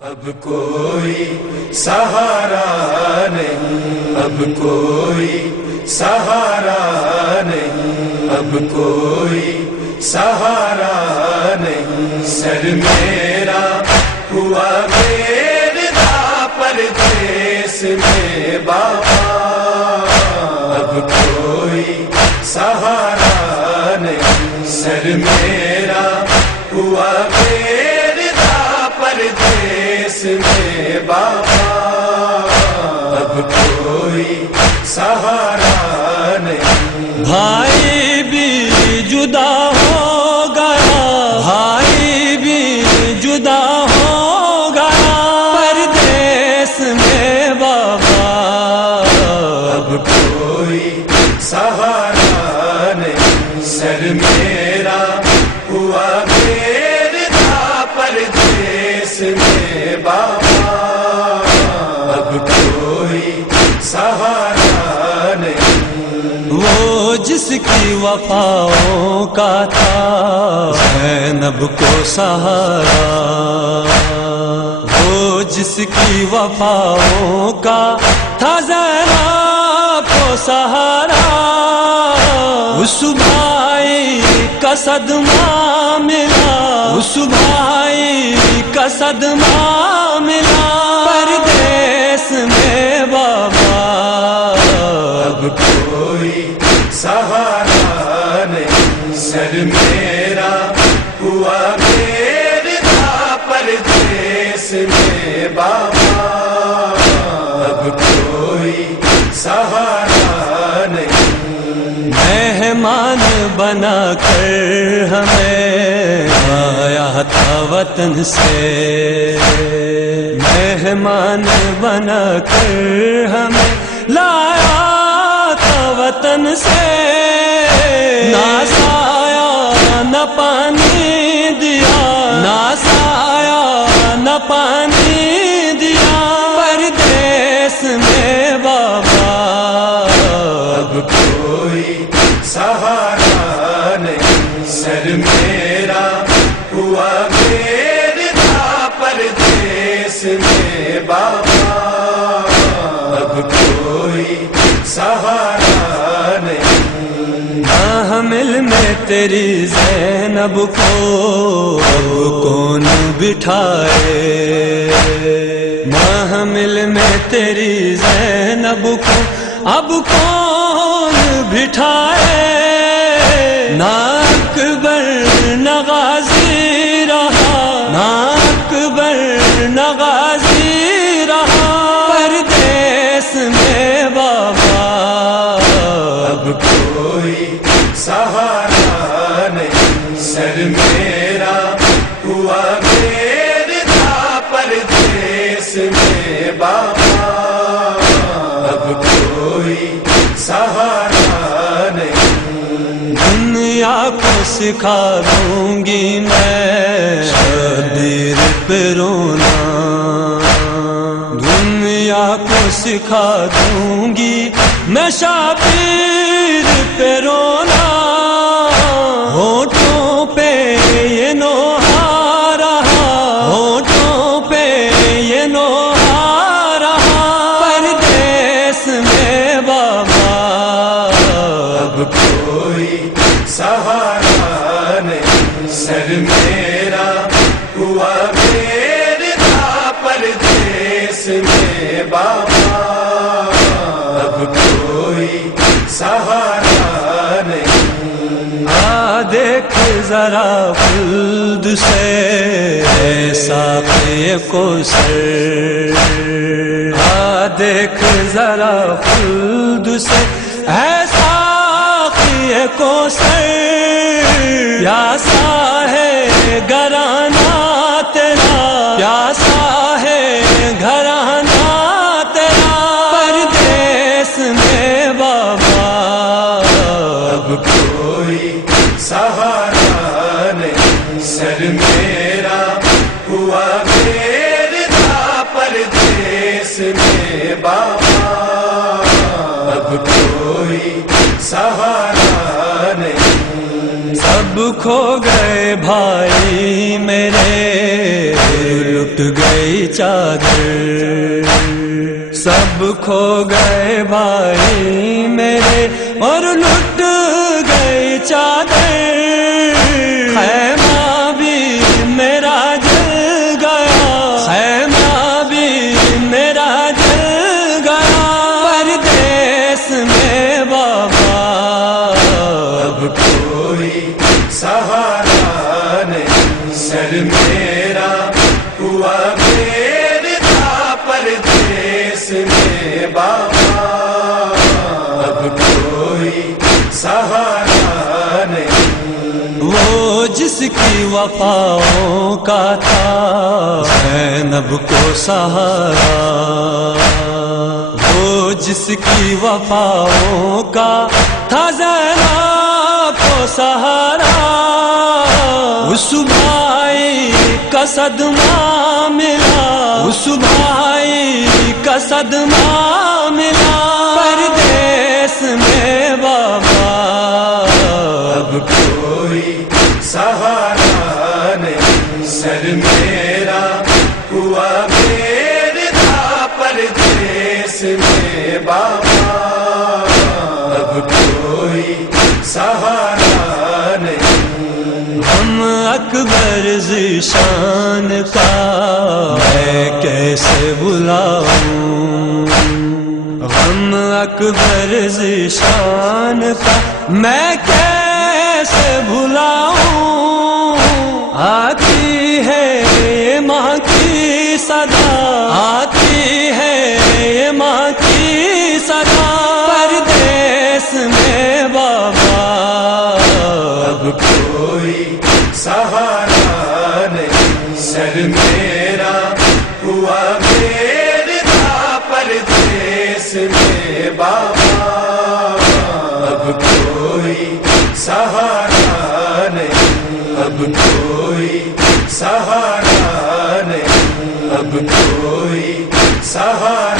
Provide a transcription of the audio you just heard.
اب کوئی سہارا نہیں، اب کوئی سہارا نہیں، اب کوئی سہارا نہیں، سر میرا ہوا گردا پردیس میں بابا، اب کوئی سہارا نہیں، سر میرا ہوا گردا پردیس میں بابا، اب کوئی سہارا نہیں۔ بھائی بھی جدا ہو گیا، بھائی بھی جدا ہو گیا پردیس میں بابا، اب کوئی سہارا نہیں، سر میرا ہوا گردا پردیس میں بابا، اب کوئی سہارا نہیں۔ وہ جس کی وفاؤں کا تھا زینب کو سہارا، وہ جس کی وفاؤں کا تھا زینب کو سہارا، اس بھائی کا صدمہ ملا، اس بھائی کا صدمہ ملا پردیس میں بابا، اب کوئی سہارا نہیں، سر میرا ہوا گردا پردیس میں بابا، اب کوئی سہارا نہیں۔ مہمان بنا کر ہمیں آیا تھا وطن سے، مہمان بنا کر ہمیں لایا تھا وطن سے، نہ سایہ نہ پانی دیا، نہ سایہ نہ پانی دیا پردیس میں بابا، اب کوئی سہارا نہیں، سر میرا ہوا گردا پردیس میں بابا، اب کوئی سہارا نہیں۔ محمل میں تیری زینب کو اب کون بٹھائے، محمل میں تیری زینب کو اب کون بٹھائے، نہ اکبر نہ غازی رہا، نہ اکبر نہ غازی رہا پردیس میں بابا، اب کوئی سہارا نہیں، سر میرا ہوا گردا پردیس میں بابا، اب کوئی سہارا نہیں۔ دنیا کو سکھا دوں گی میں شبیر پہ رونا، دنیا کو سکھا دوں گی میں شبیر پہ رونا، ہونٹوں پہ یہ نوحہ رہا، ہونٹوں پہ یہ نوحہ رہا پردیس میں بابا، اب کوئی سہارا نہیں، سر میرا ہوا گردا پردیس میں بابا، اب کوئی سہارا نہیں۔ دیکھ ذرا خلد سے ساقی کوثر، دیکھ ذرا خلد سے ساقی کوثر، پیاسا ہے گھرانہ تیرا، پیاسا ہے گھرانہ تیرا پردیس میں بابا، اب کوئی سہارا نہیں، سر میرا ہوا گردا پردیس میں بابا، اب کوئی سہارا نہیں۔ سب کھو گئے بھائی میرے، ٹوٹ گئی چادر، سب کھو گئے بھائی میرے اور لٹ گئی چادر، خیمہ بھی میرا جل گیا، خیمہ بھی میرا جل گیا، پردیس میں بابا اب کوئی سہارا نہیں، سر میرا ہوا گرتا پردیس میں بابا، اب کوئی سہارا نہیں۔ وہ جس کی وفاؤں کا تھا زینب کو سہارا، وہ جس کی وفاؤں کا تھا زینب کو سہارا، اس بھائی کا صدمہ ملا، اس بھائی کا صدمہ ملا، پردیس میں بابا اب کوئی سہارا نہیں، سر میرا ہوا گرتا پردیس میں بابا، اب کوئی سہارا نہیں۔ ہم اکبر ذیشان کا میں کیسے بلاؤں، غم اکبر ذیشان کا میں کیسے بھلاؤں، آتی ہے یہ ماں کی صدا، آتی ہے یہ ماں کی صدا، پردیس میں بابا اب کوئی سہارا نہیں، سر میرا ہوا گرتا پردیس میں بابا، اب کوئی سہارا نہیں، اب کوئی سہارا نہیں، اب کوئی سہارا